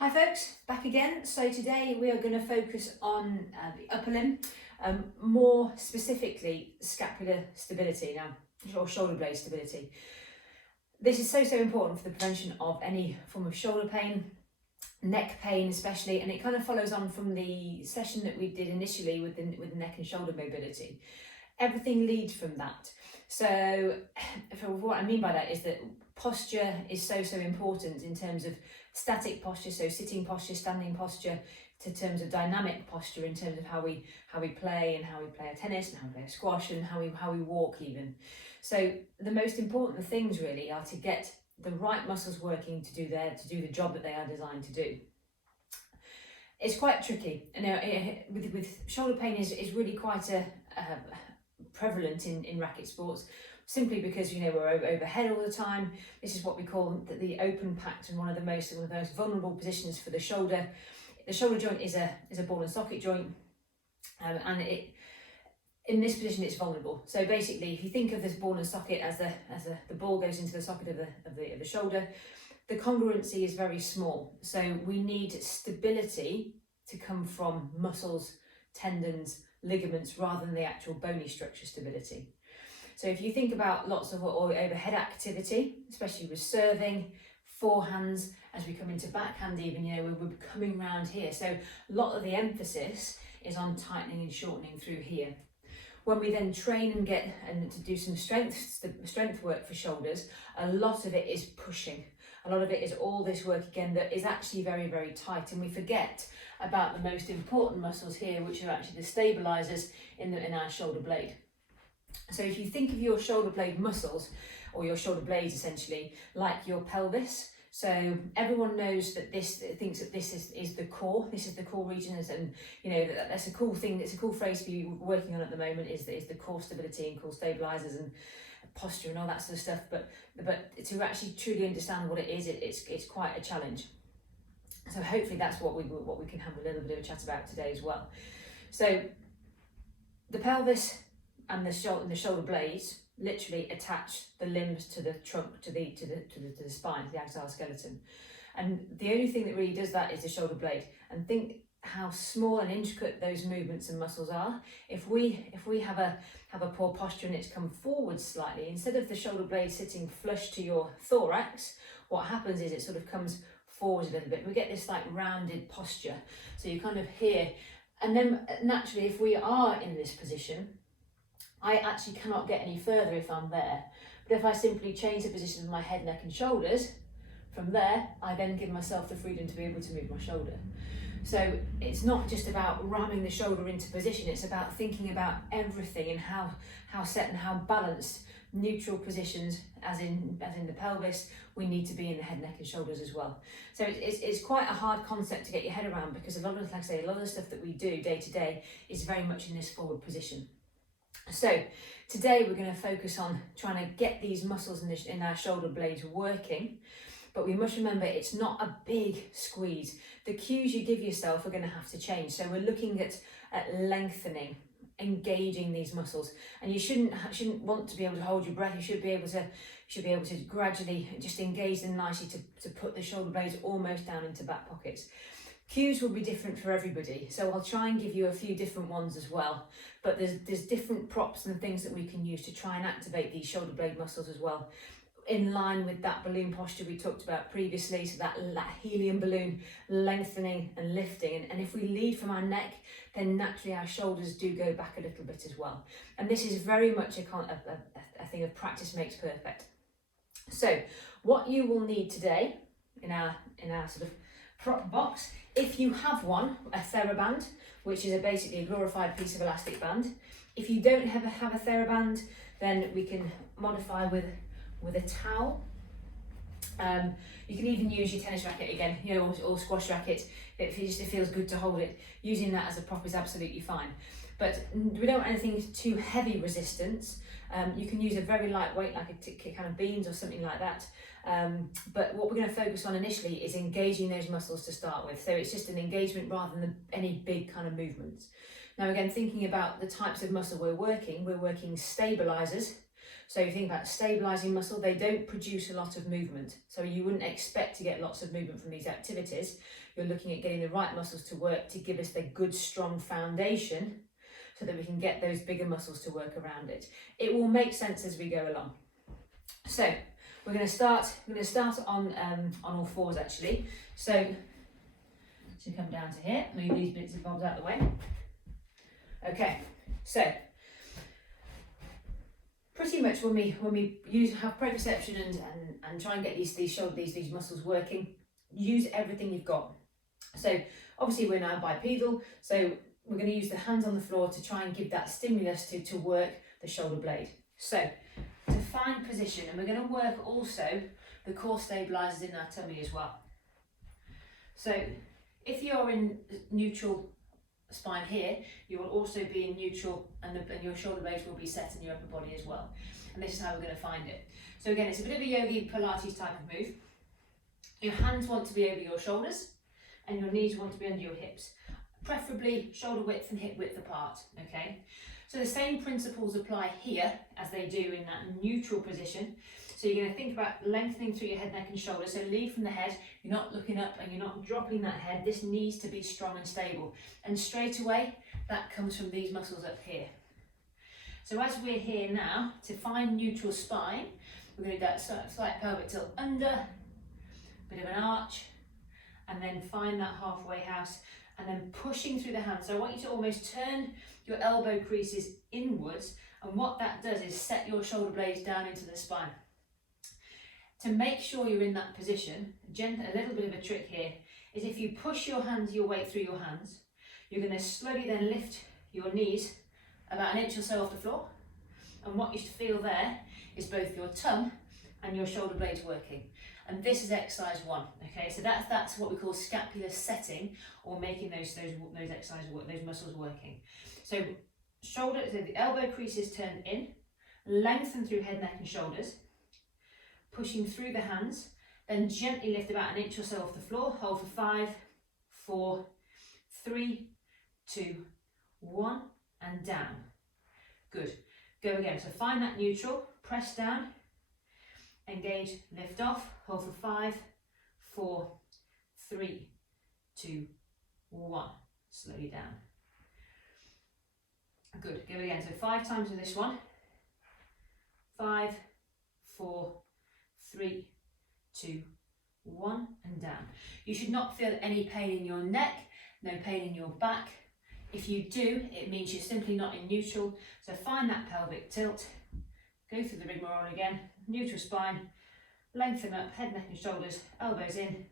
Hi folks, back again. So today we are going to focus on the upper limb, more specifically scapular stability now, or shoulder blade stability. This is so important for the prevention of any form of shoulder pain, neck pain especially, and it kind of follows on from the session that we did initially with the neck and shoulder mobility. Everything leads from that. So what I mean by that is that posture is so important in terms of static posture, so sitting posture, standing posture, to terms of dynamic posture in terms of how we play and how we play a tennis and how we play a squash and how we walk even. So the most important things really are to get the right muscles working to do the job that they are designed to do. It's quite tricky. You know, with shoulder pain is really quite prevalent in racket sports, simply because we're overhead all the time. This is what we call the open packed and one of the most vulnerable positions for the shoulder. The shoulder joint is a ball and socket joint, and in this position it's vulnerable. So basically, if you think of this ball and socket as the ball goes into the socket of the shoulder, the congruency is very small. So we need stability to come from muscles, tendons, ligaments, rather than the actual bony structure stability. So if you think about lots of overhead activity, especially with serving, forehands, as we come into backhand even, we're coming around here. So a lot of the emphasis is on tightening and shortening through here. When we then train and to do some strength work for shoulders, a lot of it is pushing. A lot of it is all this work again that is actually very tight, and we forget about the most important muscles here, which are actually the stabilizers in our shoulder blade. So if you think of your shoulder blade muscles, or your shoulder blades essentially, like your pelvis, so everyone knows that thinks that this is the core. This is the core region, and that's a cool thing. It's a cool phrase for you working on at the moment. Is the core stability and core stabilizers and posture and all that sort of stuff. But to actually truly understand what it is, it's quite a challenge. So hopefully that's what we can have a little bit of a chat about today as well. So the pelvis and the shoulder blades literally attach the limbs to the trunk, to the spine, to the axial skeleton, and the only thing that really does that is the shoulder blade. And think how small and intricate those movements and muscles are. If we have a poor posture and it's come forward slightly, instead of the shoulder blade sitting flush to your thorax, what happens is it sort of comes forward a little bit. We get this like rounded posture, so you kind of here, and then naturally if we are in this position, I actually cannot get any further if I'm there. But if I simply change the position of my head, neck and shoulders, from there, I then give myself the freedom to be able to move my shoulder. So it's not just about ramming the shoulder into position, it's about thinking about everything and how set and how balanced neutral positions, as in the pelvis, we need to be in the head, neck and shoulders as well. So it's quite a hard concept to get your head around, because a lot of the stuff that we do day to day is very much in this forward position. So today we're going to focus on trying to get these muscles in our shoulder blades working, but we must remember it's not a big squeeze. The cues you give yourself are going to have to change. So we're looking at lengthening, engaging these muscles, and you shouldn't want to be able to hold your breath. You should be able to gradually just engage them nicely to put the shoulder blades almost down into back pockets. Cues will be different for everybody, so I'll try and give you a few different ones as well, but there's different props and things that we can use to try and activate these shoulder blade muscles as well, in line with that balloon posture we talked about previously. So that helium balloon lengthening and lifting, and if we lead from our neck, then naturally our shoulders do go back a little bit as well. And this is very much a thing of practice makes perfect. So what you will need today in our sort of prop box, if you have one, a TheraBand, which is basically a glorified piece of elastic band. If you don't have a TheraBand, then we can modify with a towel. You can even use your tennis racket again, or squash racket. It feels good to hold it. Using that as a prop is absolutely fine. But we don't want anything too heavy resistance. You can use a very lightweight, like a kind of beans or something like that. But what we're going to focus on initially is engaging those muscles to start with. So it's just an engagement rather than any big kind of movements. Now again, thinking about the types of muscle we're working stabilizers. So you think about stabilising muscle, they don't produce a lot of movement. So you wouldn't expect to get lots of movement from these activities. You're looking at getting the right muscles to work to give us the good, strong foundation so that we can get those bigger muscles to work around it. It will make sense as we go along. So we're going to start on all fours actually. So come down to here, move these bits and bobs out of the way. Okay, so pretty much when we have proprioception and try and get these muscles working, use everything you've got. So obviously we're now bipedal, so we're going to use the hands on the floor to try and give that stimulus to work the shoulder blade. So to find position, and we're going to work also the core stabilizers in our tummy as well. So if you're in neutral spine here, you will also be in neutral, and your shoulder blades will be set in your upper body as well. And this is how we're going to find it. So again, it's a bit of a yogi Pilates type of move. Your hands want to be over your shoulders and your knees want to be under your hips, preferably shoulder width and hip width apart, okay? So the same principles apply here as they do in that neutral position. So you're going to think about lengthening through your head, neck and shoulders. So lead from the head, you're not looking up and you're not dropping that head. This needs to be strong and stable. And straight away, that comes from these muscles up here. So as we're here now, to find neutral spine, we're going to do that slight pelvic tilt under, bit of an arch, and then find that halfway house, and then pushing through the hands. So I want you to almost turn your elbow creases inwards, and what that does is set your shoulder blades down into the spine. To make sure you're in that position, a little bit of a trick here is if you push your weight through your hands, you're going to slowly then lift your knees about an inch or so off the floor, and what you should feel there is both your tum and your shoulder blades working. And this is exercise 1, okay? So that's what we call scapular setting, or making those muscles working. So so the elbow creases turn in, lengthen through head, neck and shoulders, pushing through the hands, then gently lift about an inch or so off the floor, hold for 5, 4, 3, 2, 1, and down. Good. Go again. So find that neutral, press down, engage, lift off, hold for 5, 4, 3, 2, 1. Slowly down. Good. Go again. So 5 times with this one. 5, 4, 3, 2, 1, and down. You should not feel any pain in your neck, no pain in your back. If you do, it means you're simply not in neutral. So find that pelvic tilt. Go through the rigmarole again. Neutral spine. Lengthen up, head, neck and shoulders, elbows in.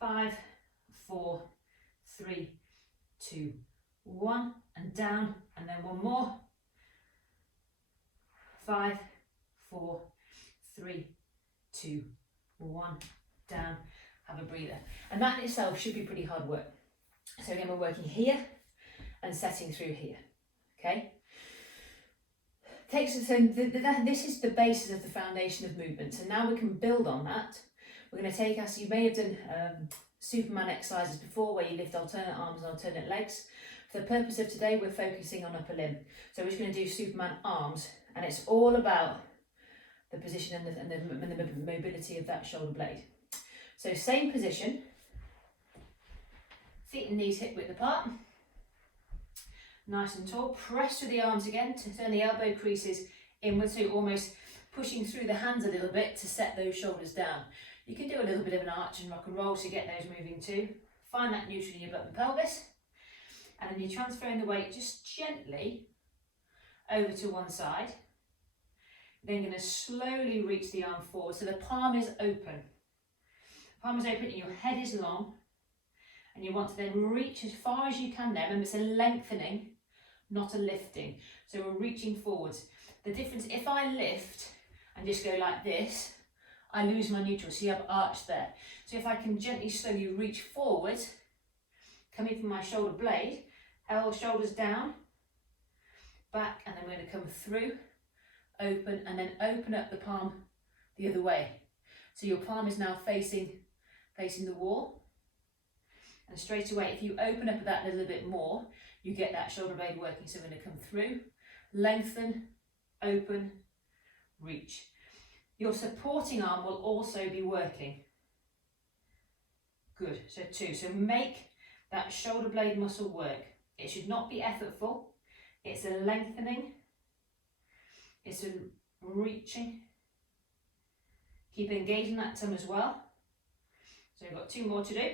5, 4, 3, 2, 1, and down. And then one more. 5, 4, 3, 2, 1, down. Have a breather. And that in itself should be pretty hard work. So again, we're working here and setting through here, okay? This is the basis of the foundation of movement. So now we can build on that. We're going to take us, you may have done Superman exercises before where you lift alternate arms and alternate legs. For the purpose of today, we're focusing on upper limb. So we're just going to do Superman arms, and it's all about the position and the mobility of that shoulder blade. So same position, feet and knees hip width apart, nice and tall. Press through the arms again to turn the elbow creases inwards, so almost pushing through the hands a little bit to set those shoulders down. You can do a little bit of an arch and rock and roll to get those moving too. Find that neutral in your butt and pelvis, and then you're transferring the weight just gently over to one side. Then going to slowly reach the arm forward so the palm is open. The palm is open and your head is long, and you want to then reach as far as you can there. Remember, it's a lengthening, not a lifting. So we're reaching forwards. The difference, if I lift and just go like this, I lose my neutral. So you have arch there. So if I can gently, slowly reach forward, coming from my shoulder blade, shoulders down, back, and then we're going to come through, open, and then open up the palm the other way. So your palm is now facing the wall. And straight away, if you open up that a little bit more, you get that shoulder blade working. So we're going to come through, lengthen, open, reach. Your supporting arm will also be working. Good, so 2. So make that shoulder blade muscle work. It should not be effortful. It's a lengthening. It's a reaching. Keep engaging that tongue as well. So we've got 2 more to do.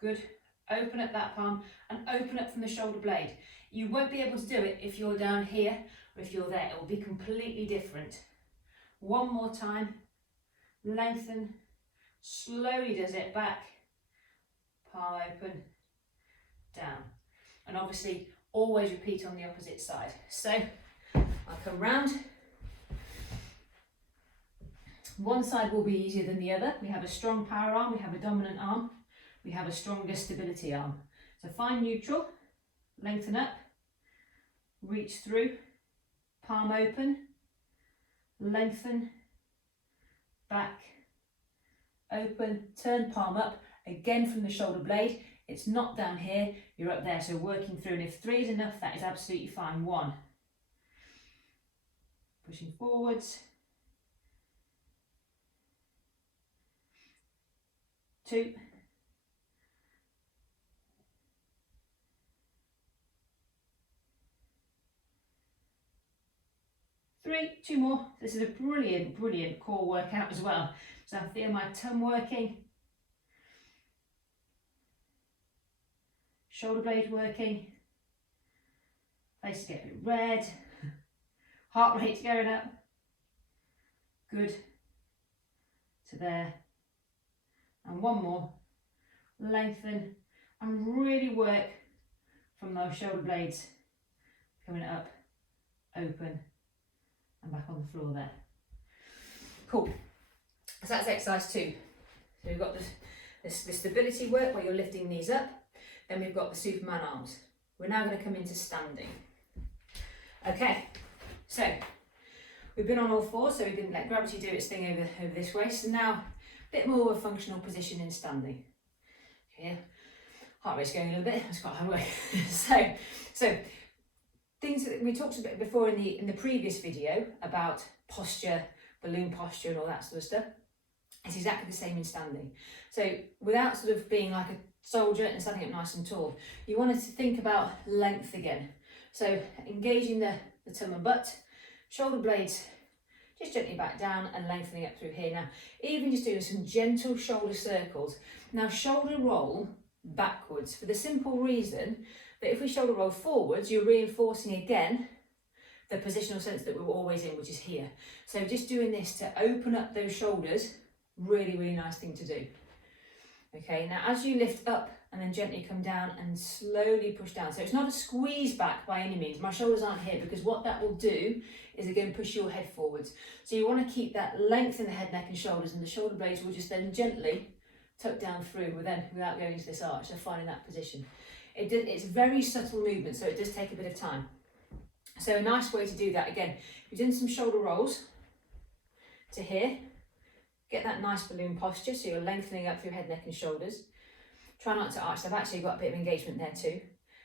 Good. Open up that palm and open up from the shoulder blade. You won't be able to do it if you're down here or if you're there. It will be completely different. 1 more time. Lengthen. Slowly does it back. Palm open. Down. And obviously always repeat on the opposite side. So I'll come round. One side will be easier than the other. We have a strong power arm, we have a dominant arm, we have a stronger stability arm. So find neutral, lengthen up, reach through, palm open, lengthen, back, open, turn palm up, again from the shoulder blade. It's not down here, you're up there, so working through, and if 3 is enough, that is absolutely fine. 1, pushing forwards, 2, 3, 2 more. This is a brilliant, brilliant core workout as well. So I feel my tongue working, shoulder blade working, face to get a bit red, heart rate's going up. Good. To there. And 1 more. Lengthen and really work from those shoulder blades coming up, open, and back on the floor there. Cool. So that's exercise 2. So we've got the stability work where you're lifting these up. Then we've got the Superman arms. We're now going to come into standing. Okay, so we've been on all 4, so we didn't let gravity do its thing over this way. So now a bit more of a functional position in standing. Here, heart rate's going a little bit. It's quite hard work. so things that we talked about before in the previous video about posture, balloon posture, and all that sort of stuff. It's exactly the same in standing. So without sort of being like a soldier and standing up nice and tall, you wanted to think about length again. So engaging the tongue and butt, shoulder blades just gently back down and lengthening up through here. Now, even just doing some gentle shoulder circles. Now, shoulder roll backwards for the simple reason that if we shoulder roll forwards, you're reinforcing again the positional sense that we were always in, which is here. So just doing this to open up those shoulders, really, really nice thing to do. Okay, now as you lift up and then gently come down and slowly push down. So it's not a squeeze back by any means. My shoulders aren't here because what that will do is again push your head forwards. So you want to keep that length in the head, neck and shoulders, and the shoulder blades will just then gently tuck down through without going into this arch. So finding that position. It's very subtle movement, so it does take a bit of time. So a nice way to do that, again, you're doing some shoulder rolls to here. Get that nice balloon posture, so you're lengthening up through head, neck and shoulders. Try not to arch. I've actually got a bit of engagement there too.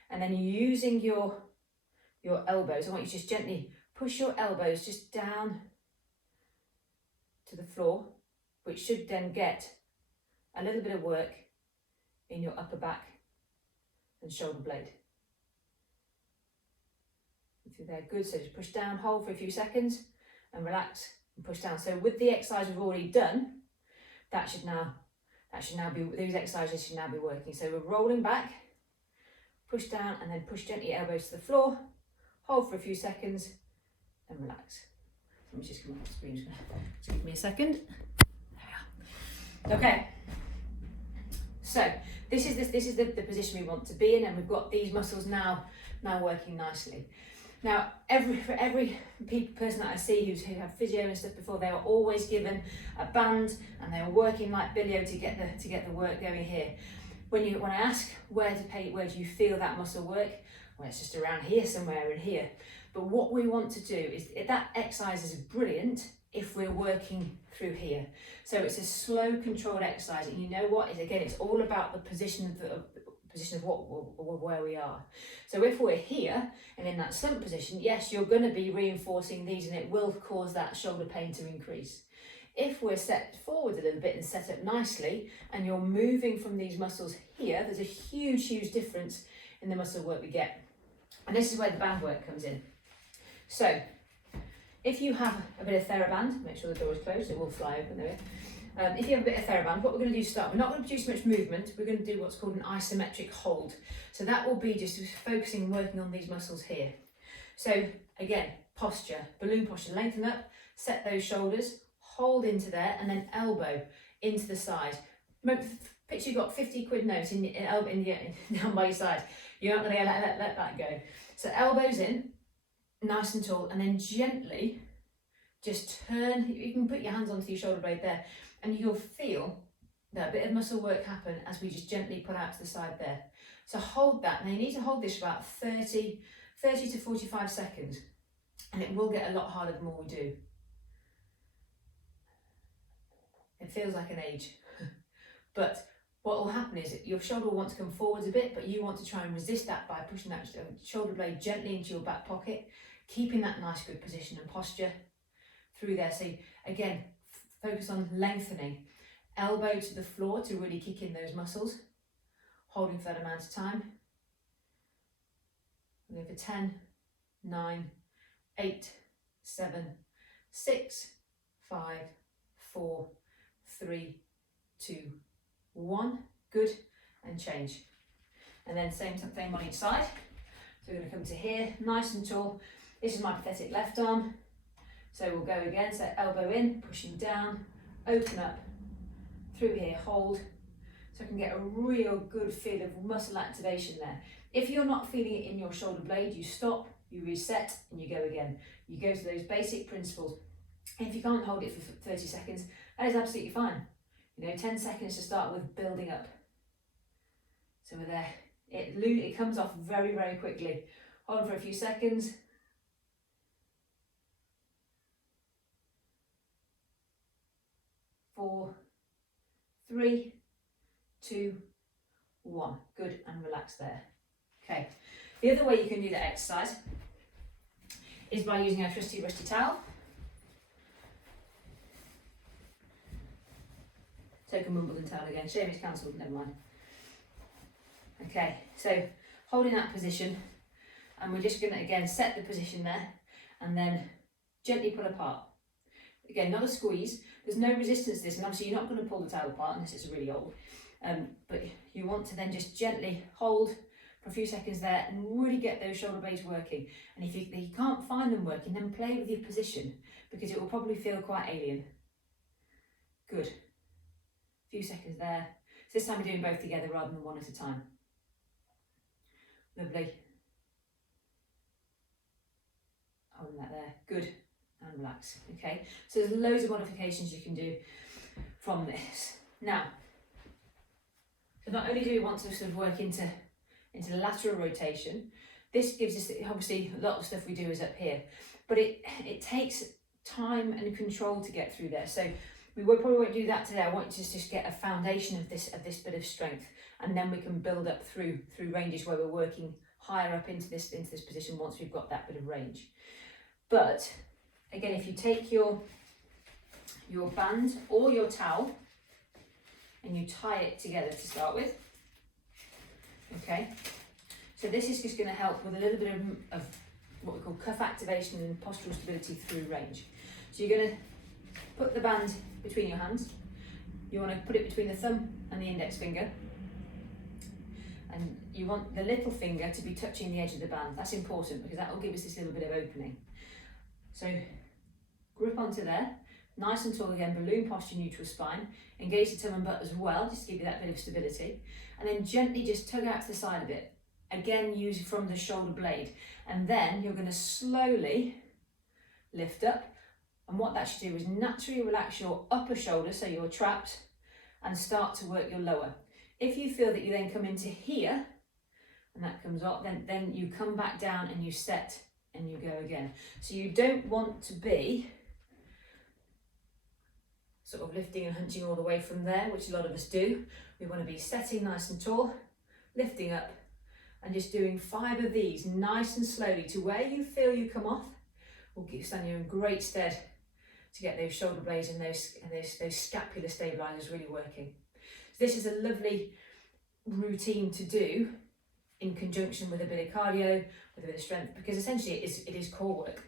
And then you're using your elbows. I want you to just gently push your elbows just down to the floor, which should then get a little bit of work in your upper back and shoulder blade. Through there, good. So just push down, hold for a few seconds and relax and push down. So with the exercise we've already done, that should now be, these exercises should now be working. So we're rolling back, push down and then push gently elbows to the floor, hold for a few seconds and relax. Let me just come off the screen, just give me a second. There we are. Okay. So this is the position we want to be in, and we've got these muscles now working nicely. Now, for every person that I see who have physio and stuff before, they were always given a band and they were working like bilio to get the work going here. When I ask where do you feel that muscle work? Well, it's just around here somewhere in here. But what we want to do is, that exercise is brilliant if we're working through here. So it's a slow, controlled exercise, and you know what? It's all about the position position of where we are. So if we're here and in that slump position, yes, you're going to be reinforcing these and it will cause that shoulder pain to increase. If we're set forward a little bit and set up nicely and you're moving from these muscles here, there's a huge difference in the muscle work we get. And this is where the band work comes in. So if you have a bit of TheraBand, make sure the door is closed, it will fly open there. If you have a bit of TheraBand, what we're going to do to start, we're not going to produce much movement, we're going to do what's called an isometric hold. So that will be just focusing and working on these muscles here. So again, posture, balloon posture, lengthen up, set those shoulders, hold into there, and then elbow into the side. Picture you've got 50 quid note down by your side. You're not going to let that go. So elbows in, nice and tall, and then gently just turn. You can put your hands onto your shoulder blade there, and you'll feel that bit of muscle work happen as we just gently put out to the side there. So hold that. Now you need to hold this for about 30 to 45 seconds, and it will get a lot harder the more we do. It feels like an age, but what will happen is that your shoulder will want to come forwards a bit, but you want to try and resist that by pushing that shoulder blade gently into your back pocket, keeping that nice good position and posture through there. So again, focus on lengthening, elbow to the floor to really kick in those muscles, holding for that amount of time. We'll go for 10, 9, 8, 7, 6, 5, 4, 3, 2, 1. Good, and change. And then same thing on each side. So we're going to come to here, nice and tall. This is my pathetic left arm. So we'll go again, so elbow in, pushing down, open up, through here, hold. So I can get a real good feel of muscle activation there. If you're not feeling it in your shoulder blade, you stop, you reset, and you go again. You go to those basic principles. If you can't hold it for 30 seconds, that is absolutely fine. 10 seconds to start with building up. So we're there. It comes off very quickly. Hold on for a few seconds. 4, 3, 2, 1. Good, and relax there. Okay. The other way you can do that exercise is by using our trusty rusty towel. Take a Wimbledon towel again. Shame it's cancelled, never mind. Okay, so holding that position, and we're just going to again set the position there and then gently pull apart. Again, not a squeeze, there's no resistance to this, and obviously you're not going to pull the towel apart unless it's really old, but you want to then just gently hold for a few seconds there and really get those shoulder blades working. And if you can't find them working, then play with your position, because it will probably feel quite alien. Good. Few seconds there. So this time we're doing both together rather than one at a time. Lovely. Holding that there. Good. And relax. Okay. So there's loads of modifications you can do from this. Now, so not only do we want to sort of work into lateral rotation, this gives us, obviously a lot of stuff we do is up here, but it takes time and control to get through there. So we probably won't do that today. I want you to just get a foundation of this bit of strength, and then we can build up through ranges where we're working higher up into this position once we've got that bit of range. But again, if you take your band or your towel and you tie it together to start with, okay. So this is just going to help with a little bit of what we call cuff activation and postural stability through range. So you're going to put the band between your hands. You want to put it between the thumb and the index finger. And you want the little finger to be touching the edge of the band. That's important because that will give us this little bit of opening. So grip onto there. Nice and tall again, balloon posture, neutral spine. Engage the tongue and butt as well, just to give you that bit of stability. And then gently just tug out to the side a bit. Again, use from the shoulder blade. And then you're going to slowly lift up. And what that should do is naturally relax your upper shoulder, so you're trapped, and start to work your lower. If you feel that you then come into here, and that comes up, then you come back down and you set and you go again. So you don't want to be sort of lifting and hunching all the way from there, which a lot of us do. We want to be setting nice and tall, lifting up, and just doing 5 of these nice and slowly to where you feel you come off will stand you in great stead to get those shoulder blades and those scapular stabilizers really working. So this is a lovely routine to do in conjunction with a bit of cardio, with a bit of strength, because essentially it is core work,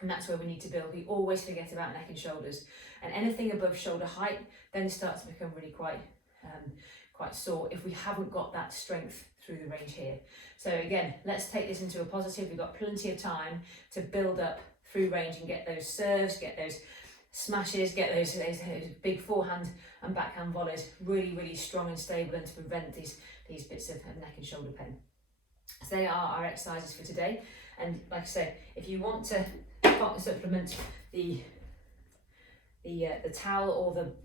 and that's where we need to build. We always forget about neck and shoulders, and anything above shoulder height then starts to become really quite sore if we haven't got that strength through the range here. So again, let's take this into a positive. We've got plenty of time to build up through range and get those serves, get those smashes, get those big forehand and backhand volleys really, really strong and stable, and to prevent these bits of neck and shoulder pain. So they are our exercises for today. And like I say, if you want to supplement the towel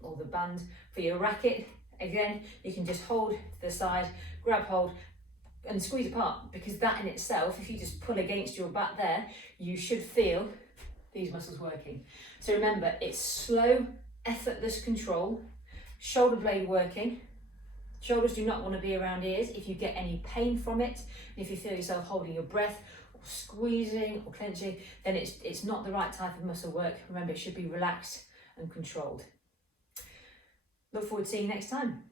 or the band for your racket, again, you can just hold to the side, grab hold and squeeze apart, because that in itself, if you just pull against your back there, you should feel these muscles working. So remember, it's slow, effortless control, shoulder blade working. Shoulders do not want to be around ears. If you get any pain from it, and if you feel yourself holding your breath or squeezing or clenching, then it's not the right type of muscle work. Remember, it should be relaxed and controlled. Look forward to seeing you next time.